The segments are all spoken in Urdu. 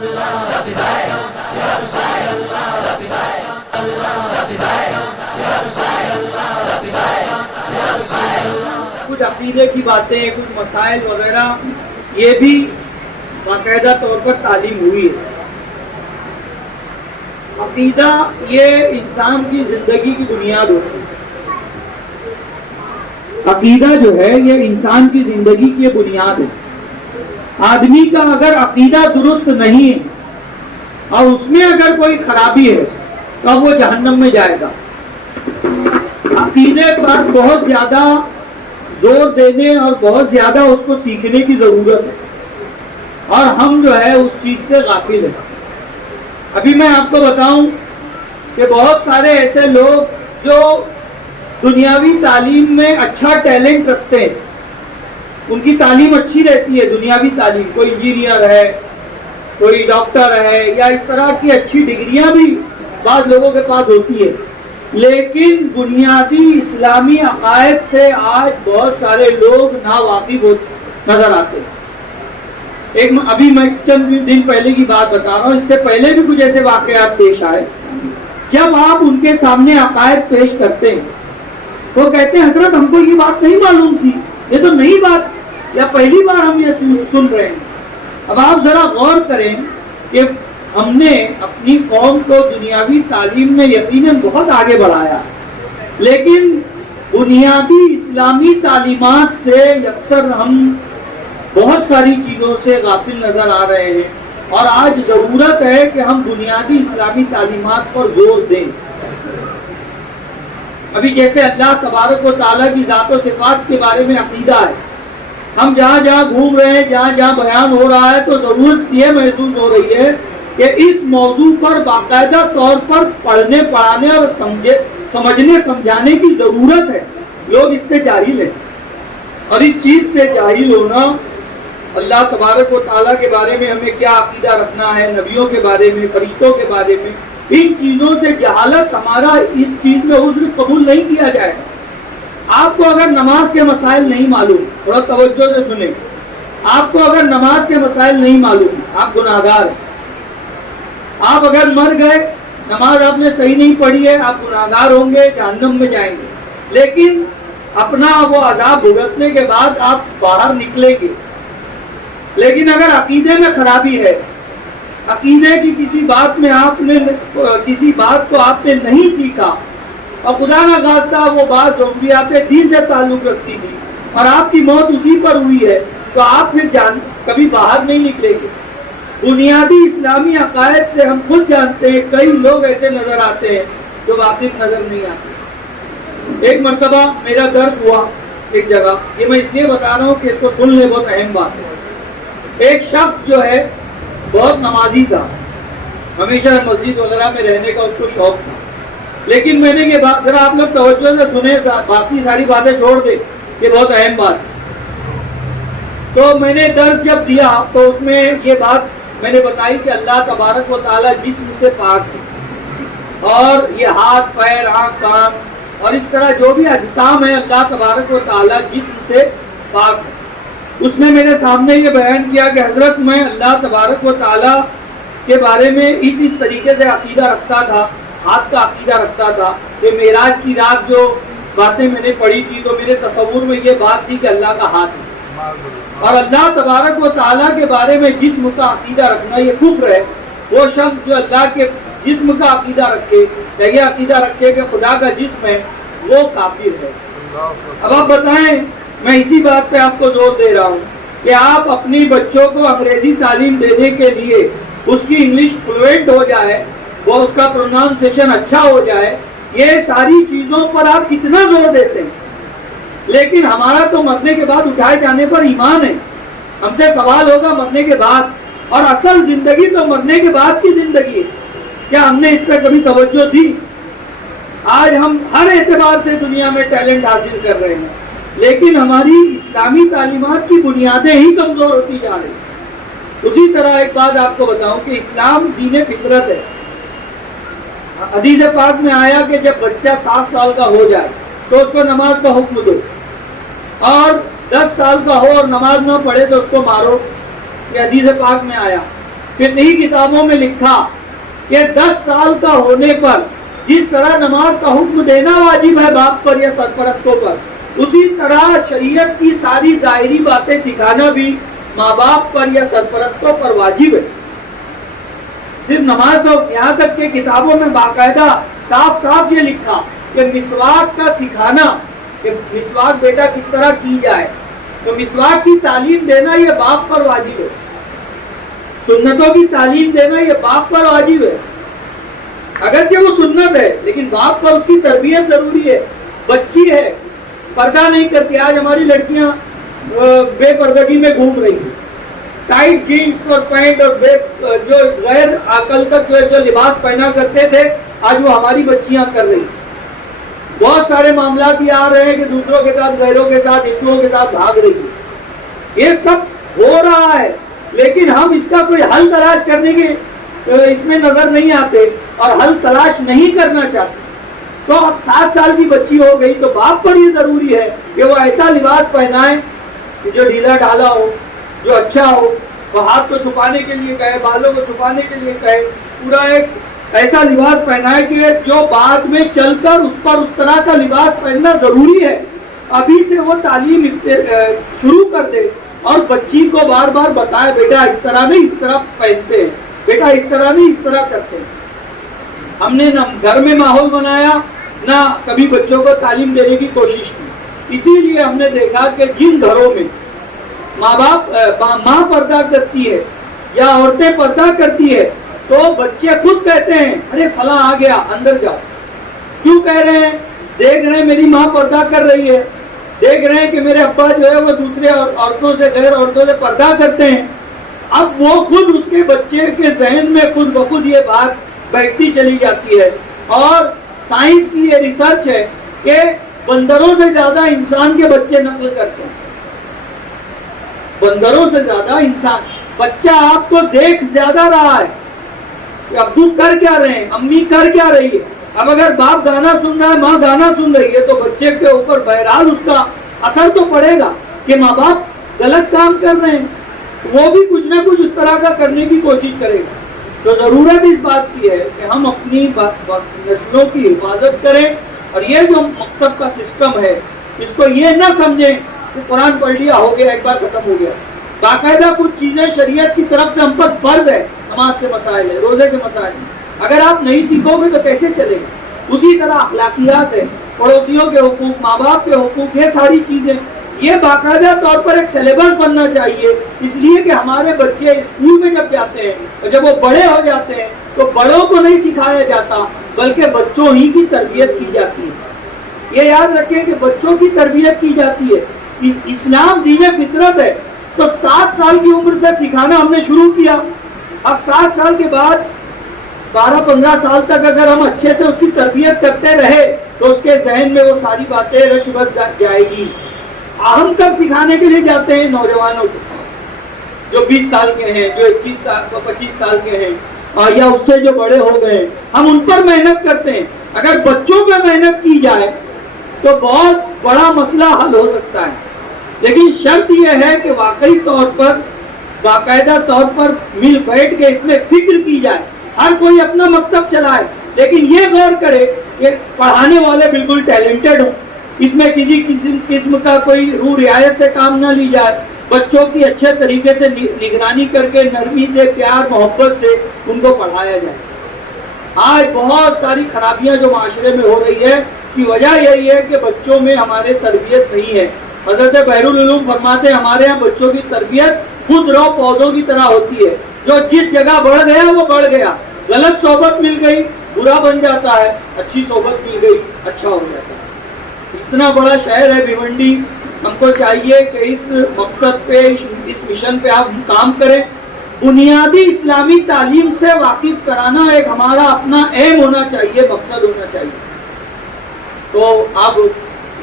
کچھ عقیدے کی باتیں، کچھ مسائل وغیرہ، یہ بھی باقاعدہ طور پر تعلیم ہوئی ہے۔ عقیدہ یہ انسان کی زندگی کی بنیاد ہوتی ہے۔ عقیدہ جو ہے یہ انسان کی زندگی کی بنیاد ہے۔ آدمی کا اگر عقیدہ درست نہیں ہے اور اس میں اگر کوئی خرابی ہے تو وہ جہنم میں جائے گا۔ عقیدے پر بہت زیادہ زور دینے اور بہت زیادہ اس کو سیکھنے کی ضرورت ہے، اور ہم جو ہے اس چیز سے غافل ہیں۔ ابھی میں آپ کو بتاؤں کہ بہت سارے ایسے لوگ جو دنیاوی تعلیم میں اچھا ٹیلنٹ رکھتے ہیں، ان کی تعلیم اچھی رہتی ہے، دنیاوی تعلیم، کوئی انجینئر ہے، کوئی ڈاکٹر ہے، یا اس طرح کی اچھی ڈگریاں بھی بعض لوگوں کے پاس ہوتی ہے، لیکن بنیادی اسلامی عقائد سے آج بہت سارے لوگ ناواقف نظر آتے ہیں۔ ابھی میں چند دن پہلے کی بات بتا رہا ہوں، اس سے پہلے بھی کچھ ایسے واقعات پیش آئے۔ جب آپ ان کے سامنے عقائد پیش کرتے ہیں وہ کہتے ہیں حضرت ہم کو یہ بات نہیں معلوم تھی، یہ تو نئی بات، یا پہلی بار ہم یہ سن رہے ہیں۔ اب آپ ذرا غور کریں کہ ہم نے اپنی قوم کو دنیاوی تعلیم میں یقیناً بہت آگے بڑھایا، لیکن بنیادی اسلامی تعلیمات سے اکثر ہم بہت ساری چیزوں سے غافل نظر آ رہے ہیں، اور آج ضرورت ہے کہ ہم بنیادی اسلامی تعلیمات پر زور دیں۔ ابھی جیسے اللہ تبارک و تعالیٰ کی ذات و صفات کے بارے میں عقیدہ ہے، ہم جہاں جہاں گھوم رہے ہیں، جہاں جہاں بیان ہو رہا ہے، تو ضرورت یہ محسوس ہو رہی ہے کہ اس موضوع پر باقاعدہ طور پر پڑھنے پڑھانے اور سمجھنے سمجھانے کی ضرورت ہے۔ لوگ اس سے جاہل ہیں، اور اس چیز سے جاہل ہونا، اللہ تبارک و تعالیٰ کے بارے میں ہمیں کیا عقیدہ رکھنا ہے، نبیوں کے بارے میں، فرشتوں کے بارے میں، ان چیزوں سے جہالت ہمارا اس چیز میں عذر قبول نہیں کیا جائے گا۔ آپ کو اگر نماز کے مسائل نہیں معلوم، تھوڑا توجہ سے سنیں، آپ کو اگر نماز کے مسائل نہیں معلوم، آپ گناہگار ہیں۔ آپ اگر مر گئے، نماز آپ نے صحیح نہیں پڑھی ہے، آپ گناہگار ہوں گے، جہنم میں جائیں گے، لیکن اپنا وہ عذاب بھگتنے کے بعد آپ باہر نکلیں گے۔ لیکن اگر عقیدے میں خرابی ہے، عقیدے کی کسی بات کو آپ نے نہیں سیکھا، اور خدا نہ خواستہ وہ بات ضروریات دین سے تعلق رکھتی تھی اور آپ کی موت اسی پر ہوئی ہے، تو آپ پھر کبھی باہر نہیں نکلیں گے۔ بنیادی اسلامی عقائد سے ہم خود جانتے ہیں کئی لوگ ایسے نظر آتے ہیں جو واقف نظر نہیں آتے۔ ایک مرتبہ میرا درس ہوا ایک جگہ، یہ میں اس لیے بتا رہا ہوں کہ اس کو سن لیں، بہت اہم بات ہے۔ ایک شخص جو ہے بہت نمازی تھا، ہمیشہ مسجد وغیرہ میں رہنے کا اس کو شوق تھا، لیکن میں نے یہ بات، ذرا آپ لوگ توجہ سے سنیں، باقی ساری باتیں چھوڑ دیں، یہ بہت اہم بات ہے۔ تو میں نے درس جب دیا تو اس میں یہ بات میں نے بتائی کہ اللہ تبارک و تعالیٰ جسم سے پاک ہے، اور یہ ہاتھ پیر آنکھ کان اور اس طرح جو بھی اجسام ہیں اللہ تبارک و تعالیٰ جسم سے پاک ہے۔ اس نے میرے سامنے یہ بیان کیا کہ حضرت میں اللہ تبارک و تعالیٰ کے بارے میں اس طریقے سے عقیدہ رکھتا تھا، ہاتھ کا عقیدہ رکھتا تھا کہ معراج کی رات جو باتیں میں نے پڑھی تھی تو میرے تصور میں یہ بات تھی کہ اللہ کا ہاتھ ہے، اور اللہ تبارک و تعالیٰ کے بارے میں جسم کا عقیدہ رکھنا یہ کفر ہے۔ وہ شخص جو اللہ کے جسم کا عقیدہ رکھے یا یہ عقیدہ رکھے کہ خدا کا جسم ہے، وہ کافر ہے۔ اب آپ بتائیں، میں اسی بات پہ آپ کو زور دے رہا ہوں کہ آپ اپنی بچوں کو انگریزی تعلیم دینے کے لیے اس کی انگلش فلوئنٹ ہو جائے، وہ اس کا پروننسیشن اچھا ہو جائے، یہ ساری چیزوں پر آپ کتنا زور دیتے ہیں، لیکن ہمارا تو مرنے کے بعد اٹھائے جانے پر ایمان ہے۔ ہم سے سوال ہوگا مرنے کے بعد، اور اصل زندگی تو مرنے کے بعد کی زندگی ہے۔ کیا ہم نے اس پہ کبھی توجہ دی؟ آج ہم ہر اعتبار سے دنیا میں ٹیلنٹ حاصل کر رہے ہیں، لیکن ہماری اسلامی تعلیمات کی بنیادیں ہی کمزور ہوتی جا رہی ہیں۔ اسی طرح ایک بات آپ کو بتاؤں کہ اسلام دین فطرت ہے۔ حدیث پاک میں آیا کہ جب بچہ 7 سال کا ہو جائے تو اس کو نماز کا حکم دو، اور 10 سال کا ہو اور نماز نہ پڑھے تو اس کو مارو، یہ حدیث پاک میں آیا۔ فقہی کتابوں میں لکھا کہ 10 سال کا ہونے پر جس طرح نماز کا حکم دینا واجب ہے باپ پر یا سرپرستوں پر، اسی طرح شریعت کی ساری ظاہری باتیں سکھانا بھی ماں باپ پر یا سرپرستوں پر واجب ہے۔ صرف نماز ہو، یہاں تک کہ کتابوں میں باقاعدہ صاف صاف یہ لکھا کہ مسواک کا سکھانا، کہ مسواک بیٹا کس طرح کی جائے، تو مسواک کی تعلیم دینا یہ باپ پر واجب ہے، سنتوں کی تعلیم دینا یہ باپ پر واجب ہے۔ اگرچہ وہ سنت ہے لیکن باپ پر اس کی تربیت ضروری ہے۔ بچی ہے، پردہ نہیں کرتی، آج ہماری لڑکیاں بے پردگی میں گھوم رہی ہیں، ٹائٹ جینس اور پینٹ اور جو غیر عقل تک جو لباس پہنا کرتے تھے آج وہ ہماری بچیاں کر رہی ہیں۔ بہت سارے معاملات یہ آ رہے ہیں کہ دوسروں کے ساتھ، غیروں کے ساتھ، ہندوؤں کے ساتھ بھاگ رہی ہے۔ یہ سب ہو رہا ہے لیکن ہم اس کا کوئی حل تلاش کرنے کے اس میں نظر نہیں آتے اور حل تلاش نہیں کرنا چاہتے۔ تو اب 7 سال کی بچی ہو گئی تو باپ پر یہ ضروری ہے کہ وہ ایسا لباس پہنائے کہ جو ڈھیلا ڈھالا ہو، جو اچھا ہو، وہ ہاتھ کو چھپانے کے لیے کہے، بالوں کو چھپانے کے لیے کہے، پورا ایک ایسا لباس پہنائے کہ جو بعد میں چل کر اس پر اس طرح کا لباس پہننا ضروری ہے، ابھی سے وہ تعلیم شروع کر دے اور بچی کو بار بار بتائے بیٹا اس طرح نہیں، اس طرح پہنتے ہیں، بیٹا اس طرح نہیں، اس طرح کرتے ہیں۔ ہم نے نہ گھر میں ماحول بنایا نہ کبھی بچوں کو تعلیم دینے کی کوشش کی۔ اسی لیے ہم نے دیکھا کہ جن گھروں میں ماں پردہ کرتی ہے یا عورتیں پردہ کرتی ہے تو بچے خود کہتے ہیں ارے فلاں آ گیا اندر جاؤ۔ کیوں کہہ رہے ہیں؟ دیکھ رہے ہیں میری ماں پردہ کر رہی ہے، دیکھ رہے ہیں کہ میرے ابا جو ہے وہ دوسرے عورتوں سے، غیر عورتوں سے پردہ کرتے ہیں۔ اب وہ خود اس کے بچے کے ذہن میں خود بخود یہ بات بیٹھتی چلی جاتی ہے۔ اور سائنس کی یہ ریسرچ ہے کہ بندروں سے زیادہ انسان کے بچے نقل کرتے ہیں، بندروں سے زیادہ انسان۔ بچہ آپ کو دیکھ زیادہ رہا ہے کہ ابو کر کیا رہے ہیں، امی کر کیا رہی ہے۔ اب اگر باپ گانا سن رہا ہے، ماں گانا سن رہی ہے تو بچے کے اوپر بہرحال اس کا اثر تو پڑے گا کہ ماں باپ غلط کام کر رہے ہیں، وہ بھی کچھ نہ کچھ اس طرح کا کرنے کی کوشش کرے گا۔ تو ضرورت اس بات کی ہے کہ ہم اپنی نسلوں کی حفاظت کریں اور یہ جو مکتب کا سسٹم ہے اس کو یہ نہ سمجھیں کہ قرآن پڑھ لیا ہو گیا، ایک بار ختم ہو گیا۔ باقاعدہ کچھ چیزیں شریعت کی طرف سے ہم پر فرض ہے، نماز کے مسائل ہے، روزے کے مسائل ہیں، اگر آپ نہیں سیکھو گے تو کیسے چلے گا؟ اسی طرح اخلاقیات ہے، پڑوسیوں کے حقوق، ماں باپ کے حقوق، یہ ساری چیزیں یہ باقاعدہ طور پر ایک سلیبس بننا چاہیے، اس لیے کہ ہمارے بچے اسکول میں جب جاتے ہیں اور جب وہ بڑے ہو جاتے ہیں تو بڑوں کو نہیں سکھایا جاتا بلکہ بچوں ہی کی تربیت کی جاتی ہے۔ یہ یاد رکھیں کہ بچوں کی تربیت کی جاتی ہے۔ اسلام دین فطرت ہے تو 7 سال کی عمر سے سکھانا ہم نے شروع کیا۔ اب 7 سال کے بعد 12-15 سال تک اگر ہم اچھے سے اس کی تربیت کرتے رہے تو اس کے ذہن میں وہ ساری باتیں رچ بس جائے گی۔ ہم کب سکھانے کے لیے جاتے ہیں؟ نوجوانوں کو جو 20 سال کے ہیں، جو 21 سال 25 سال کے ہیں اور یا اس سے جو بڑے ہو گئے، ہم ان پر محنت کرتے ہیں۔ اگر بچوں پر محنت کی جائے تو بہت بڑا مسئلہ حل ہو سکتا ہے، لیکن شرط یہ ہے کہ واقعی طور پر باقاعدہ طور پر مل بیٹھ کے اس میں فکر کی جائے۔ ہر کوئی اپنا مکتب چلائے لیکن یہ غور کرے کہ پڑھانے والے بالکل ٹیلنٹڈ ہوں، اس میں کسی قسم کا کوئی روح رعایت سے کام نہ لی جائے، بچوں کی اچھے طریقے سے نگرانی کر کے نرمی سے، پیار محبت سے ان کو پڑھایا جائے۔ آج بہت ساری خرابیاں جو معاشرے میں ہو رہی ہے کی وجہ یہی ہے کہ بچوں میں ہمارے تربیت نہیں ہے۔ حضرت بحر العلوم فرماتے ہیں ہمارے ہاں بچوں کی تربیت خود رو پودوں کی طرح ہوتی ہے، جو جس جگہ بڑھ گیا وہ بڑھ گیا، غلط صحبت مل گئی برا بن جاتا ہے، اچھی صحبت مل گئی اچھا ہو جاتا ہے۔ اتنا بڑا شہر ہے بھیونڈی، ہم کو چاہیے کہ اس مقصد پہ، اس مشن پہ آپ کام کریں۔ بنیادی اسلامی تعلیم سے واقف کرانا ایک ہمارا اپنا ایم ہونا چاہیے، مقصد ہونا چاہیے۔ تو آپ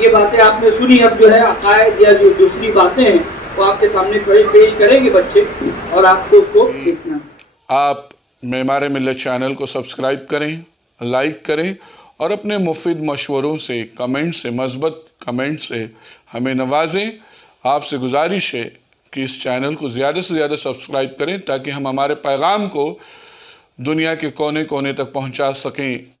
یہ باتیں آپ نے سنی، اب جو ہے عقائد یا جو دوسری باتیں ہیں وہ آپ کے سامنے پیش کریں گے بچے، اور آپ کو اس کو دیکھنا۔ آپ معمار ملت چینل کو سبسکرائب کریں، لائک کریں اور اپنے مفید مشوروں سے، کمنٹ سے، مثبت کمنٹ سے ہمیں نوازیں۔ آپ سے گزارش ہے کہ اس چینل کو زیادہ سے زیادہ سبسکرائب کریں تاکہ ہم ہمارے پیغام کو دنیا کے کونے کونے تک پہنچا سکیں۔